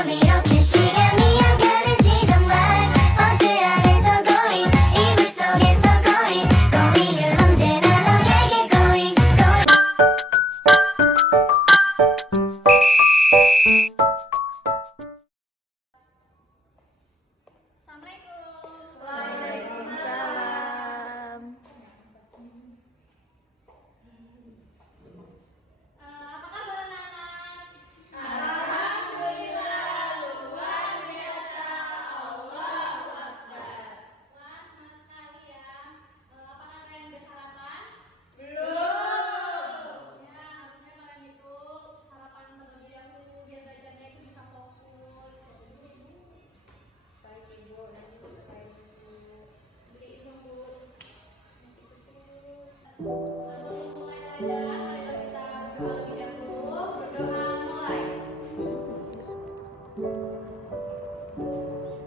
밤 이렇게 시간이 안 가는지 정말 버스 안에서 고잉 이불 속에서 고잉 고잉은 언제나 너에게 고잉 Assalamualaikum. Waalaikumsalam. Apa kabar anak-anak? Alhamdulillah, luar biasa. Allahu Akbar. Wah, senang sekali ya. Apakah kalian udah sarapan? Belum. Ya, harusnya kalian itu sarapan terlebih dahulu biar belajarnya itu bisa fokus. Baik ibu, nanti sebentar ibu. Beliin dong bu. Nasi kucing. Sebelum mulai pelajaran, mari kita berdoa lebih dahulu. Berdoa mulai.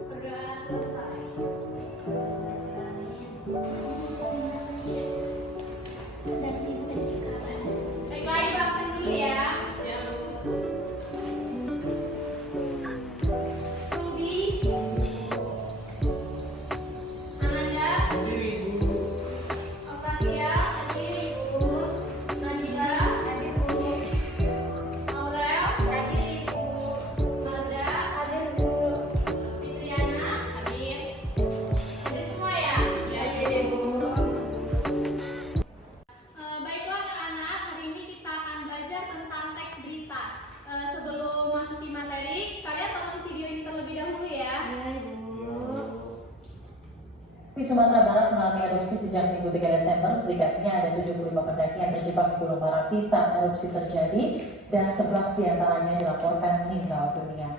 Berdoa selesai. Baiklah, ibu absen dulu ya. Ruby, Ananda, Octavia, hadir ibu. Nabila, hadir ibu. Aurel, hadir ibu. Marda, hadir ibu. Fitriana, hadir. Hadir semua ya? Hadir ibu. Baiklah anak-anak, hari ini kita akan belajar tentang teks berita. Sebelum masuki materi, kalian tonton video ini terlebih dahulu ya. Di Sumatera Barat mengalami erupsi sejak Minggu 3 Desember. Sedikitnya ada 75 pendaki yang terjebak di Gunung Merapi saat erupsi terjadi dan 11 diantaranya dilaporkan meninggal dunia.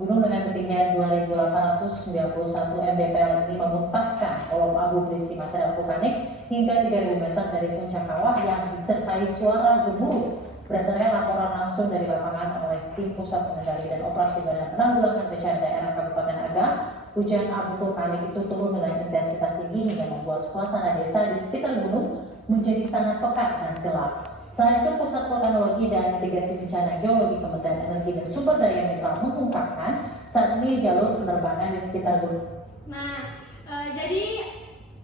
Gunung dengan ketinggian 2.891 mdpl ini memuntahkan kolom abu berisi material vulkanik hingga 3.000 meter dari puncak kawah yang disertai suara gemuruh. Berdasarkan laporan langsung dari lapangan oleh tim Pusat Pengendali dan Operasi Badan Penanggulangan Bencana Daerah Kabupaten Agam, hujan abu vulkanik itu turun dengan intensitas tinggi hingga membuat suasana desa di sekitar gunung menjadi sangat pekat dan gelap. Selain itu, Pusat Vulkanologi dan Mitigasi Bencana Geologi Kementerian Energi dan Sumber Daya Mineral mengungkapkan saat ini jalur penerbangan di sekitar gunung. Nah, jadi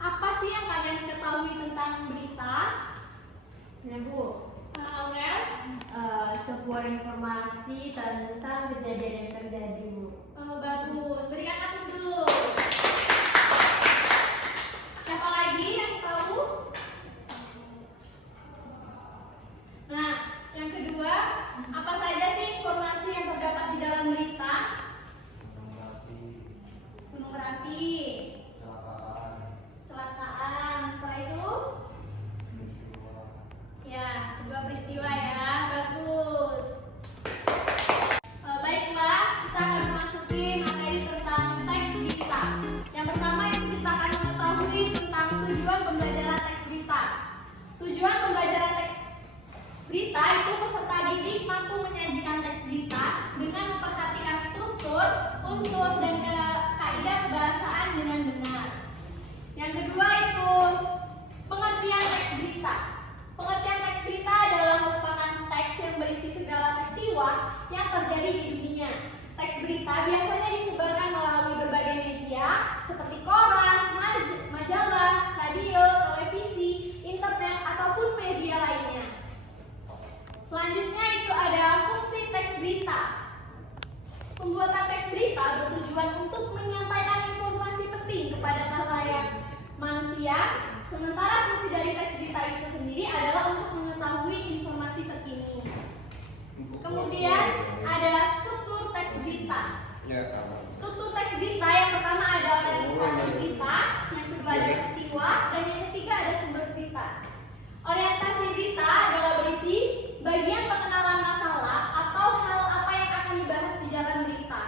apa sih yang kalian ketahui tentang berita? Ya Bu, Aurel? sebuah informasi tentang kejadian yang terjadi Bu. Bagus, berikan aplaus dulu. Siapa lagi yang tahu? Nah, yang kedua, apa saja sih informasi yang terdapat di dalam berita? Gunung Merapi, kecelakaan. Setelah itu, ya, sebuah peristiwa ya, bagus. Baiklah, kita akan memasuki materi tentang teks berita. Yang pertama itu kita akan mengetahui tentang tujuan pembelajaran teks berita. Tujuan pembelajaran teks berita itu peserta didik mampu menyajikan teks berita dengan memperhatikan struktur, unsur, dan kaidah kebahasaan dengan benar. Yang kedua itu pengertian teks berita. Pengertian teks berita adalah merupakan teks yang berisi segala peristiwa yang terjadi di dunia. Teks berita biasanya disebarkan melalui berbagai media seperti koran, majalah, radio, televisi, internet, ataupun media lainnya. Selanjutnya itu ada fungsi teks berita. Pembuatan teks berita bertujuan untuk menyampaikan informasi penting kepada khalayak manusia, sementara fungsi dari teks berita itu sendiri adalah untuk mengetahui informasi terkini. Kemudian ada struktur teks berita. Struktur teks berita yang pertama ada orientasi berita, yang kedua ada peristiwa, dan yang ketiga ada sumber berita. Orientasi berita adalah berisi bagian pengenalan masalah atau hal apa yang akan dibahas di dalam berita.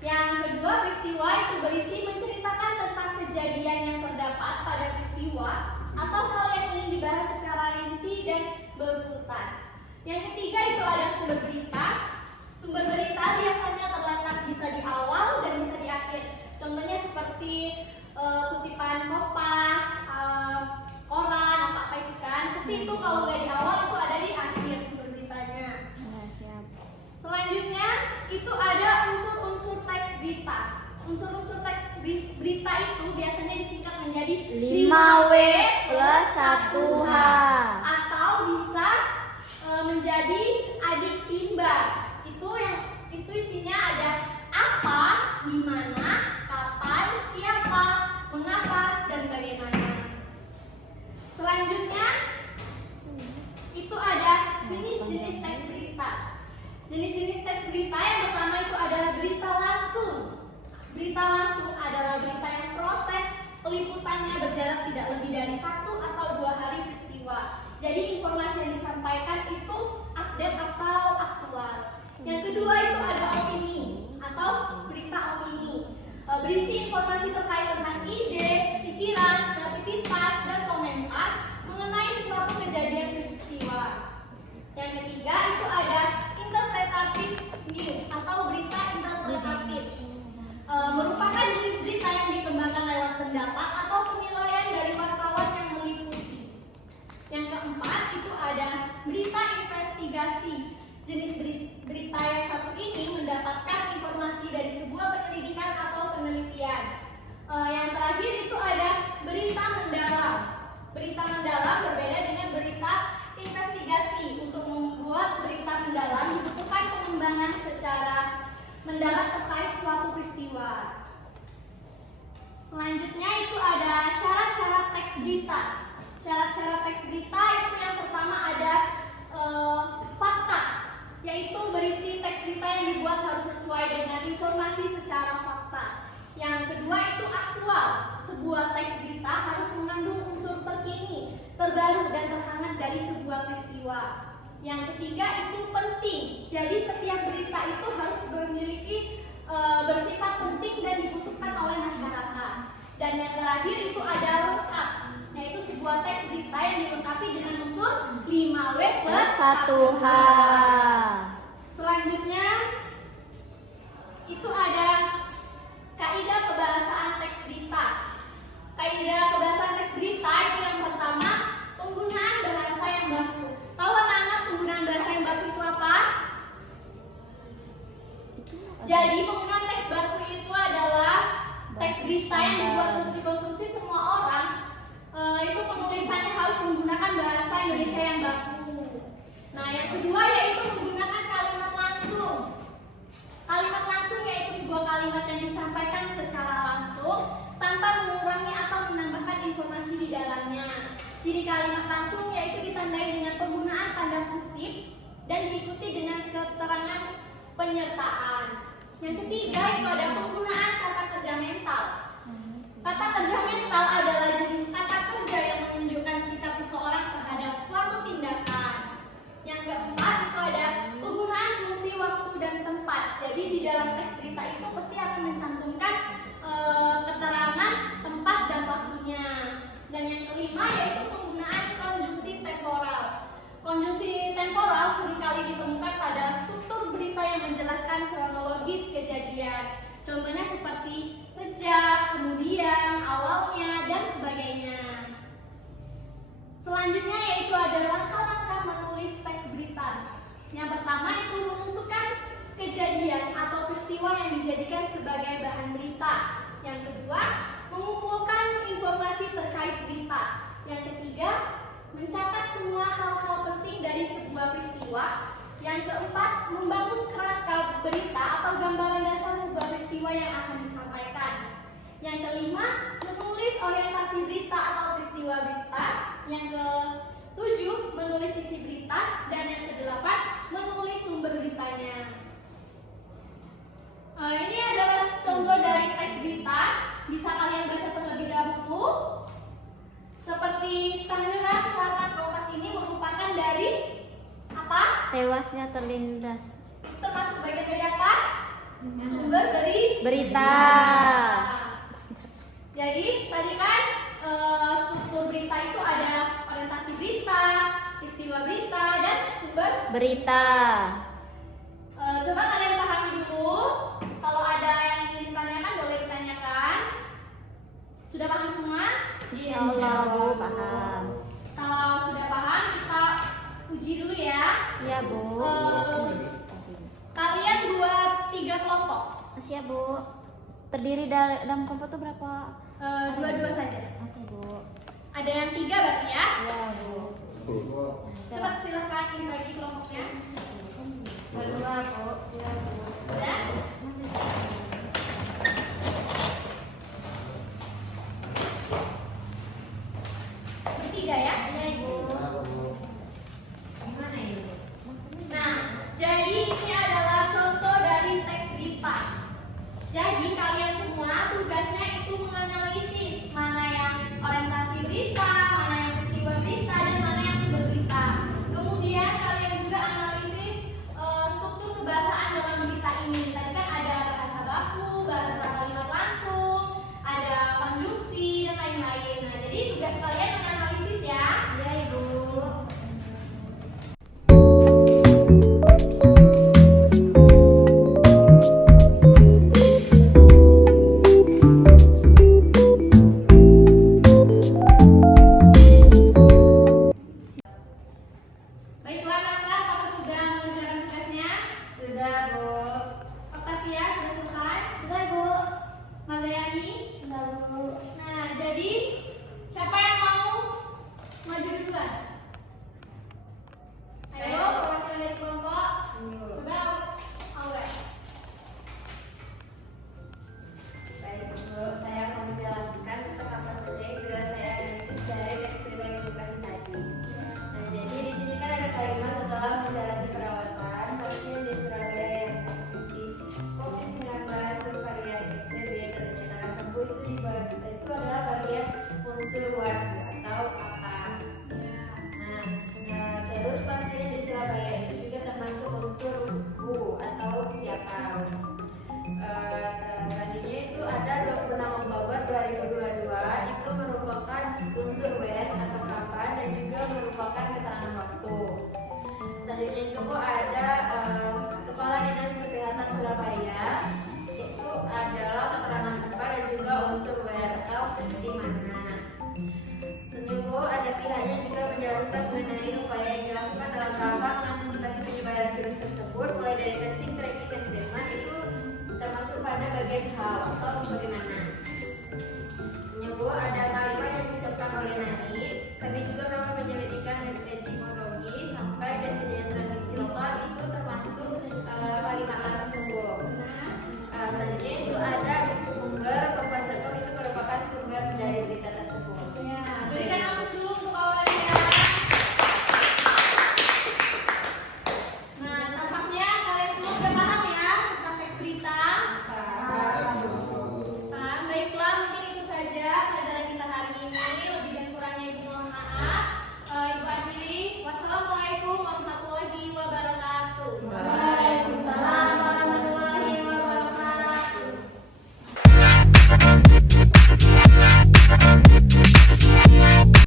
Yang kedua, peristiwa itu berisi menceritakan tentang kejadian yang terdapat pada peristiwa atau hal yang ingin dibahas secara rinci dan berurutan. Yang ketiga itu ada sumber berita. Sumber berita biasanya terletak bisa di awal dan bisa di akhir. Contohnya seperti kutipan Kompas, koran, apa itu kan. Pasti itu kalau nggak di awal itu ada di akhir sumber beritanya. Siap. Selanjutnya itu ada unsur Unsur-unsur teks berita itu biasanya disingkat menjadi 5W plus 1H. Atau bisa menjadi adik simba. Itu isinya ada apa, di mana, kapan, siapa, mengapa, dan bagaimana. Selanjutnya itu ada jenis-jenis teks berita. Jenis-jenis teks berita yang pertama itu adalah berita langsung. Berita langsung adalah berita yang proses peliputannya berjarak tidak lebih dari 1 atau 2 hari peristiwa. Jadi informasi yang disampaikan itu update atau aktual. Yang kedua itu ada opini atau berita opini. Berisi informasi terkait tentang ide, pikiran, kreativitas, dan komentar mengenai suatu kejadian peristiwa. Yang ketiga itu ada interpretatif news atau berita interpretatif. Merupakan jenis berita yang dikembangkan lewat pendapat atau penilaian dari wartawan yang meliputi. Yang keempat itu ada berita investigasi. Jenis berita yang satu ini mendapatkan informasi dari sebuah penyelidikan atau penelitian. Yang terakhir itu ada berita mendalam. Berita mendalam berbeda dengan berita investigasi. Untuk membuat berita mendalam dibutuhkan pengembangan secara mendalam terkait suatu peristiwa. Selanjutnya itu ada syarat-syarat teks berita. Syarat-syarat teks berita itu yang pertama ada fakta, yaitu berisi teks berita yang dibuat harus sesuai dengan informasi secara fakta. Yang kedua itu aktual. Sebuah teks berita harus mengandung unsur terkini, terbaru, dan terhangat dari sebuah peristiwa. Yang ketiga itu penting. Jadi setiap berita itu harus memiliki bersifat penting dan dibutuhkan oleh masyarakat. Dan yang terakhir itu ada lengkap, yaitu sebuah teks berita yang dilengkapi dengan unsur 5W plus 1H. Selanjutnya itu ada kaidah kebahasaan teks berita. Kaidah kebahasaan teks berita itu yang pertama penggunaan bahasa yang baku. Tahu anak-anak penggunaan bahasa yang baku itu apa? Jadi penggunaan teks baku itu adalah teks berita yang dibuat untuk dikonsumsi semua orang. Itu penulisannya harus menggunakan bahasa Indonesia yang baku. Nah, yang kedua yaitu menggunakan kalimat langsung. Kalimat langsung yaitu sebuah kalimat yang disampaikan secara langsung tanpa mengurangi atau menambahkan informasi di dalamnya. Ciri kalimat langsung yaitu ditandai dengan penggunaan tanda kutip dan diikuti dengan keterangan penyertaan. Yang ketiga itu ada penggunaan kata kerja mental. Kata kerja mental adalah jenis kata kerja yang menunjukkan sikap seseorang terhadap suatu tindakan. Yang keempat itu ada penggunaan fungsi waktu dan tempat. Jadi di dalam teks berita itu pasti akan mencantumkan keterangan tempat dan waktunya. Dan yang kelima yaitu penggunaan konjungsi temporal. Konjungsi temporal seringkali ditemukan pada struktur berita yang menjelaskan kronologis kejadian. Contohnya seperti sejak, kemudian, awalnya, dan sebagainya. Selanjutnya yaitu ada langkah-langkah menulis teks berita. Yang pertama itu menentukan kejadian atau peristiwa yang dijadikan sebagai bahan berita. Yang kedua, mengumpulkan informasi terkait berita. Yang ketiga, mencatat semua hal-hal penting dari sebuah peristiwa. Yang keempat, membangun kerangka berita atau gambaran dasar sebuah peristiwa yang akan disampaikan. Yang kelima, menulis orientasi berita atau peristiwa berita. Yang ketujuh, menulis isi berita. Dan yang kedelapan, menulis sumber beritanya. Ini adalah contoh dari teks berita. Bisa kalian baca terlebih dahulu. Seperti Tangerang Selatan Kompas ini merupakan dari apa? Tewasnya terlindas. Itu termasuk bagian dari apa? Sumber dari Berita. Jadi tadi kan struktur berita itu ada orientasi berita, peristiwa berita, dan sumber Berita. Coba kalian pahami dulu. Kalau ada yang ingin ditanyakan boleh ditanyakan. Sudah paham semua? Insyaallah Bu, paham. Kalau sudah paham kita uji dulu ya. Iya Bu. Kalian buat 3 kelompok. Siap Bu. Terdiri dari dalam kelompok itu berapa? Dua-dua saja. Oke, Bu. Ada yang 3 berarti ya? Iya, Bu. Cepat silahkan dibagi kelompoknya. Berdua, Bu. Sudah? Bertiga ya? Iya, Ibu. Nah, jadi ini adalah contoh dari teks berita. Jadi kalian semua tugasnya itu menganalisis mana yang orientasi berita, mana yang peristiwa berita, dan mana yang sumber berita. Kemudian kalian juga analisis struktur kebahasaan dalam berita ini. Tadi kan ada bahasa baku, bahasa kalimat langsung, ada konjungsi dan lain-lain. Nah, jadi tugas kalian menganalisis ya. Iya, Ibu. Baiklah, Natra, apakah sudah mengerjakan tugasnya? Sudah, Bu. Octavia sudah selesai? Sudah, Bu. Mariani? Sudah, Bu. Nah, jadi